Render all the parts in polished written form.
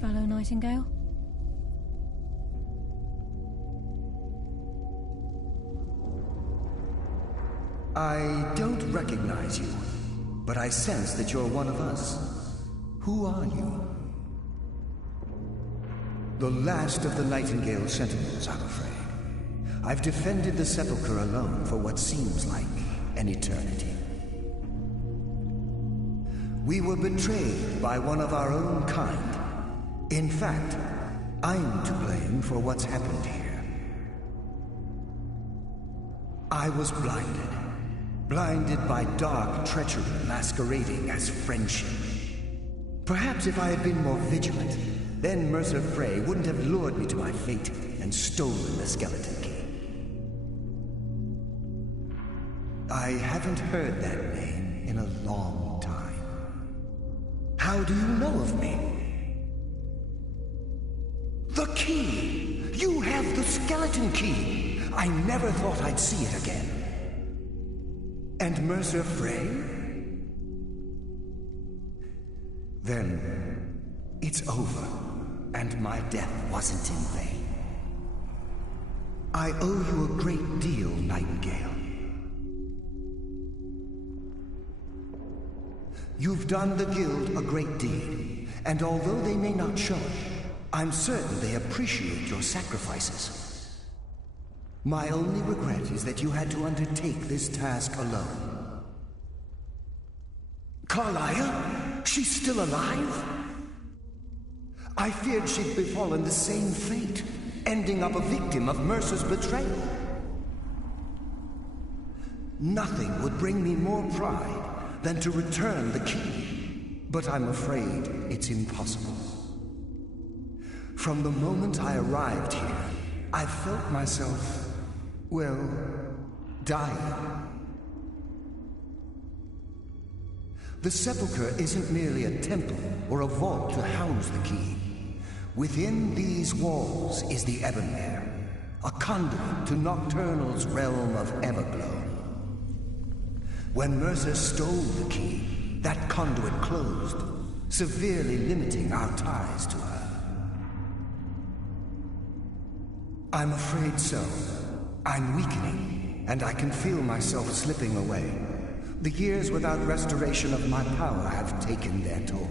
fellow Nightingale? I don't recognize you, but I sense that you're one of us. Who are you? The last of the Nightingale Sentinels, I'm afraid. I've defended the Sepulchre alone for what seems like an eternity. We were betrayed by one of our own kind. In fact, I'm to blame for what's happened here. I was blinded by dark treachery masquerading as friendship. Perhaps if I had been more vigilant, then Mercer Frey wouldn't have lured me to my fate and stolen the skeleton key. I haven't heard that name in a long time. How do you know of me? The key! You have the skeleton key! I never thought I'd see it again. And Mercer Frey? Then it's over, and my death wasn't in vain. I owe you a great deal, Nightingale. You've done the Guild a great deed, and although they may not show it, I'm certain they appreciate your sacrifices. My only regret is that you had to undertake this task alone. Carlia? She's still alive? I feared she'd befallen the same fate, ending up a victim of Mercer's betrayal. Nothing would bring me more pride than to return the key, but I'm afraid it's impossible. From the moment I arrived here, I felt myself, well, dying. The Sepulchre isn't merely a temple or a vault to house the key. Within these walls is the Ebonmere, a conduit to Nocturnal's realm of Everglow. When Mercer stole the key, that conduit closed, severely limiting our ties to her. I'm afraid so. I'm weakening, and I can feel myself slipping away. The years without restoration of my power have taken their toll.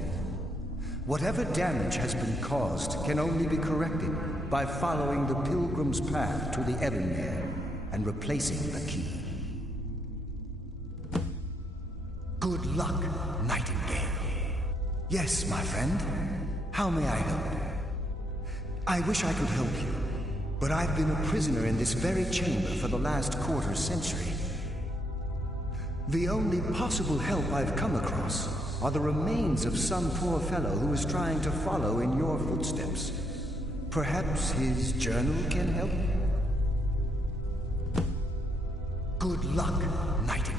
Whatever damage has been caused can only be corrected by following the Pilgrim's path to the Ebonmere and replacing the key. Good luck, Nightingale. Yes, my friend. How may I help? I wish I could help you, but I've been a prisoner in this very chamber for the last quarter century. The only possible help I've come across are the remains of some poor fellow who is trying to follow in your footsteps. Perhaps his journal can help? Good luck, Nightingale.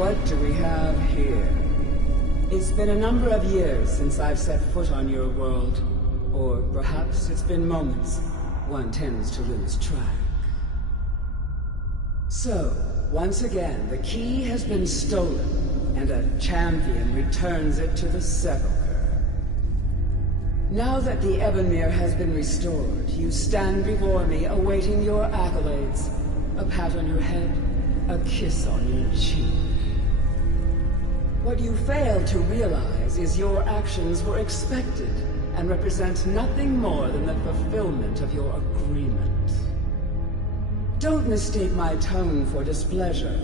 What do we have here? It's been a number of years since I've set foot on your world. Or perhaps it's been moments. One tends to lose track. So, once again, the key has been stolen, and a champion returns it to the sepulchre. Now that the Ebonmere has been restored, you stand before me awaiting your accolades. A pat on your head, a kiss on your cheek. What you fail to realize is your actions were expected and represent nothing more than the fulfillment of your agreement. Don't mistake my tone for displeasure.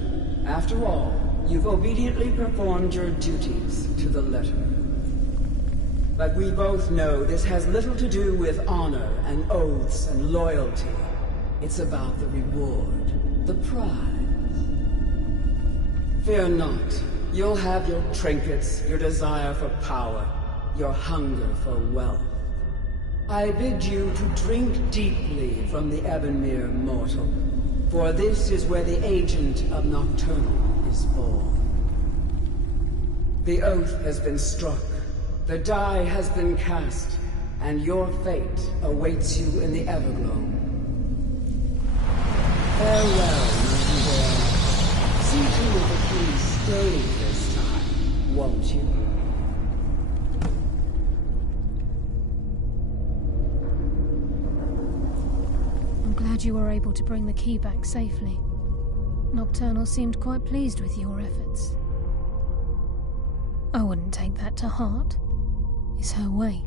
After all, you've obediently performed your duties to the letter. But we both know this has little to do with honor and oaths and loyalty. It's about the reward, the prize. Fear not. You'll have your trinkets, your desire for power, your hunger for wealth. I bid you to drink deeply from the Ebonmere mortal, for this is where the agent of Nocturnal is born. The oath has been struck, the die has been cast, and your fate awaits you in the Everglow. Farewell, Nightingale. See to it that he stays this time, won't you? I'm glad you were able to bring the key back safely. Nocturnal seemed quite pleased with your efforts. I wouldn't take that to heart. It's her way.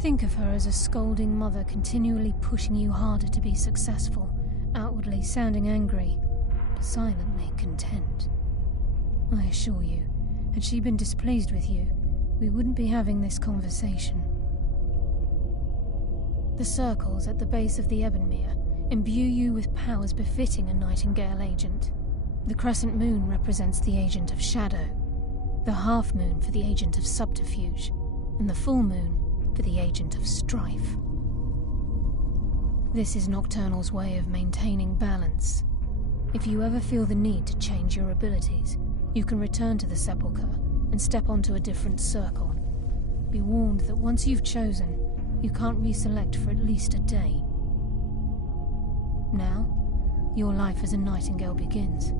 Think of her as a scolding mother continually pushing you harder to be successful, outwardly sounding angry, but silently content. I assure you, had she been displeased with you, we wouldn't be having this conversation. The circles at the base of the Ebonmere imbue you with powers befitting a Nightingale agent. The crescent moon represents the agent of shadow, the half moon for the agent of subterfuge, and the full moon for the agent of strife. This is Nocturnal's way of maintaining balance. If you ever feel the need to change your abilities, you can return to the sepulchre and step onto a different circle. Be warned that once you've chosen, you can't reselect for at least a day. Now, your life as a Nightingale begins.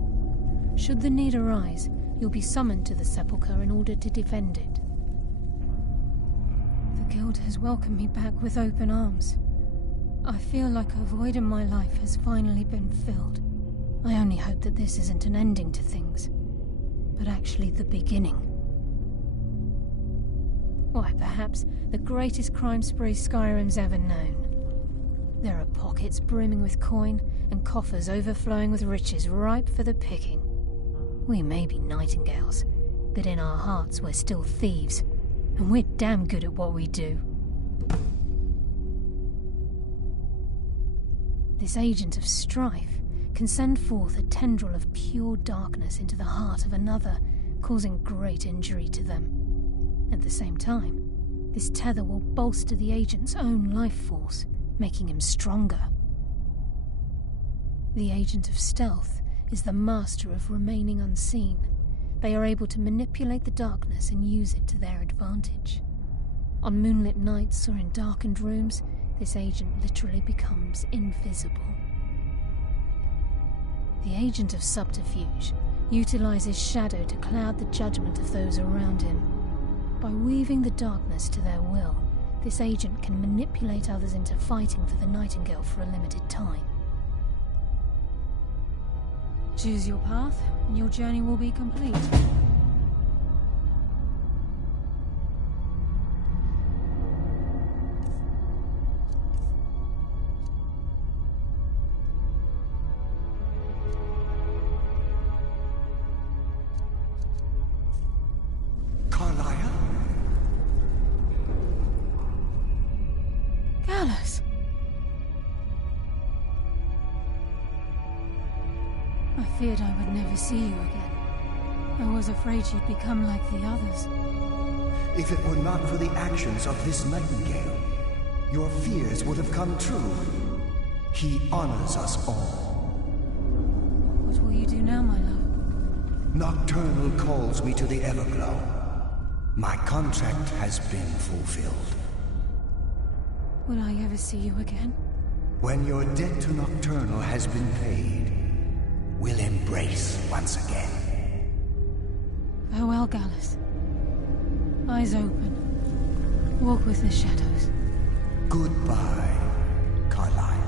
Should the need arise, you'll be summoned to the sepulchre in order to defend it. The Guild has welcomed me back with open arms. I feel like a void in my life has finally been filled. I only hope that this isn't an ending to things, but actually the beginning. Why, perhaps the greatest crime spree Skyrim's ever known. There are pockets brimming with coin and coffers overflowing with riches ripe for the picking. We may be Nightingales, but in our hearts we're still thieves, and we're damn good at what we do. This agent of strife can send forth a tendril of pure darkness into the heart of another, causing great injury to them. At the same time, this tether will bolster the agent's own life force, making him stronger. The agent of stealth is the master of remaining unseen. They are able to manipulate the darkness and use it to their advantage. On moonlit nights or in darkened rooms, this agent literally becomes invisible. The agent of subterfuge utilizes shadow to cloud the judgment of those around him. By weaving the darkness to their will, this agent can manipulate others into fighting for the Nightingale for a limited time. Choose your path, and your journey will be complete. I feared I would never see you again. I was afraid you'd become like the others. If it were not for the actions of this Nightingale, your fears would have come true. He honors us all. What will you do now, my love? Nocturnal calls me to the Everglow. My contract has been fulfilled. Will I ever see you again? When your debt to Nocturnal has been paid, we'll embrace once again. Gallus. Eyes open. Walk with the shadows. Goodbye, Carlyle.